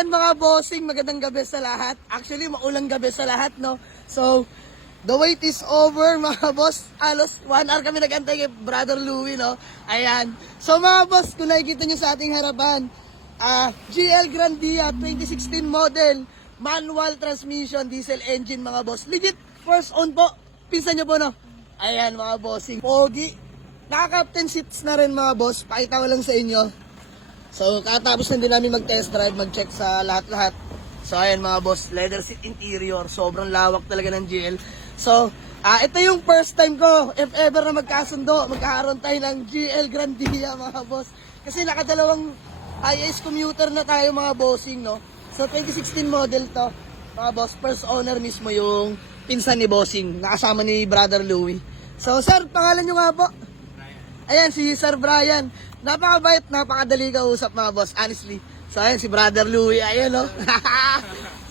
ayan mga bossing, magandang gabi sa lahat. Actually, maulang gabi sa lahat, no? So, the wait is over, mga boss. Alos, 1 hour kami nag-antay kay Brother Louie, no? Ayan. So, mga boss, kung nakikita nyo sa ating harapan, GL Grandia 2016 model, manual transmission, diesel engine, mga boss. Legit, first on po. Pinsan nyo po, no? Ayan, mga bossing. Pogi. Naka-captain seats na rin, mga boss. Pakita ko lang sa inyo. So, katapos na din namin mag-test drive, mag-check sa lahat-lahat. So, ayan mga boss, leather seat interior. Sobrang lawak talaga ng GL. So, ito yung first time ko, if ever na magkasundo, magkakaroon tayo ng GL Grandia, mga boss. Kasi nakadalawang IS commuter na tayo, mga bossing, no? So, 2016 model to, mga boss. First owner mismo yung pinsan ni bossing, nakasama ni Brother Louie. So, sir, pangalan nyo nga po? Ayan, si Sir Brian. Napakabait, napakadali kausap, mga boss, honestly. So, ayan, si Brother Louie, ayan, no?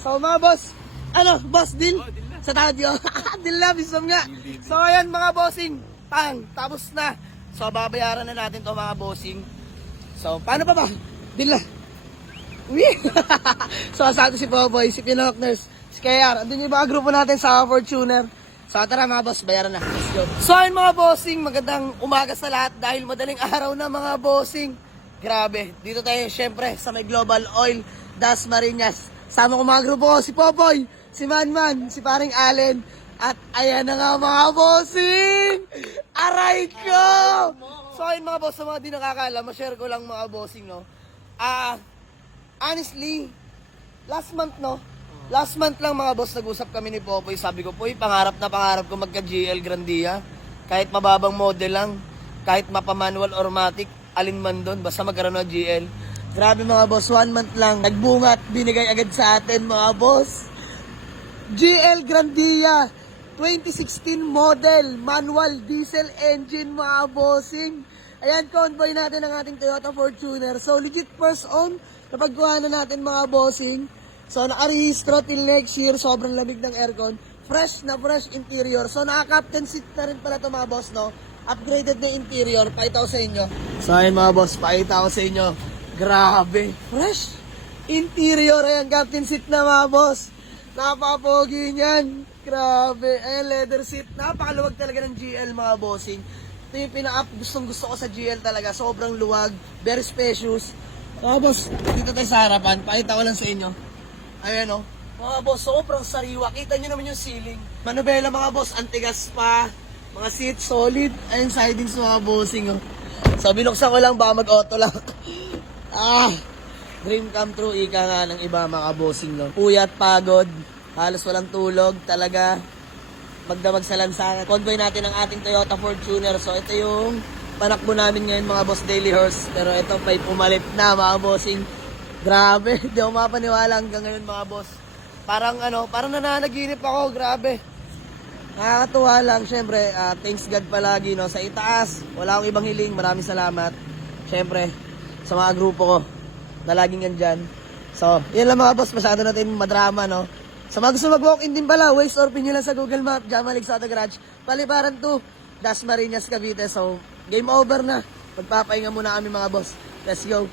So, mga boss, ano, boss, deal? Sa tadio. Deal na, bisom nga. So, ayan, mga bossing, tapos na. So, babayaran na natin to, mga bossing. So, paano pa ba? Deal na. So, sa atin si Popoy, si Pinok Nurse, si KR. Andun yung mga grupo natin sa Fortuner. So tara mga boss, bayaran na. Let's go. So ayun mga bossing, magandang umaga sa lahat dahil madaling araw na mga bossing. Grabe, dito tayo syempre sa may Global Oil, Das Marinas. Sama ko mga grupo ko, si Popoy, si Manman, si paring Allen. At ayan na nga mga bossing! Aray ko! So ayun mga boss, sa mga di nakakaalam, ma-share ko lang mga bossing, no? Honestly, last month lang mga boss, nag-usap kami ni Popoy. Sabi ko, Poy, pangarap ko magka-GL Grandia. Kahit mababang model lang, kahit mapa-manual or matic, alin man doon, basta magkaroon ng GL. Grabe mga boss, 1 month lang, nagbunga at binigay agad sa atin mga boss. GL Grandia, 2016 model, manual diesel engine mga bossing. Ayan, convoy natin ang ating Toyota Fortuner. So legit first own, napagkuha na natin mga bossing. So, nakarehistro till next year. Sobrang lamig ng aircon. Fresh na fresh interior. So, naka-captain seat na rin pala ito mga boss, no? Upgraded na interior. Pakita ko sa inyo. So, ayun mga boss, pakita ko sa inyo. Grabe. Fresh interior. Ayan, captain seat na mga boss. Napapogi niyan. Grabe. Ayan, leather seat. Napakaluwag talaga ng GL mga bossing. Ito yung pinaka-gustong gusto ko sa GL talaga. Sobrang luwag. Very spacious. Mga boss, dito tayo sa harapan. Pakita ko lang sa inyo. Ayan o. Mga boss, sobrang sariwa. Kita nyo naman yung ceiling. Manubela mga boss, antigas pa. Mga seats, solid. Ayan sidings mga bossing o. So, binuksan ko lang, baka mag-auto lang. Dream come true, ika nga ng iba mga bossing no. Puyat, pagod, halos walang tulog. Talaga, magdamag sa lansangan. Convoy natin ang ating Toyota Fortuner. So, ito yung panakbo namin ngayon mga boss, daily horse. Pero ito pa'y pumalit na mga bossing. Grabe, di ako mapaniwala hanggang ngayon mga boss. Parang nananaginip ako, grabe. Nakakatuwa lang, syempre, thanks God palagi, no, sa itaas. Wala akong ibang hiling, maraming salamat. Syempre, sa mga grupo ko, na laging nandyan. So, yun lang mga boss, masyado natin madrama, no. Sa mga gusto mag-walk-in din pala, Waze or Pinyo lang sa Google Map, Jamalig sa Garage, Paliparan 2, Das Marinas, Cavite. So, game over na. Magpapahinga muna kami mga boss. Let's go.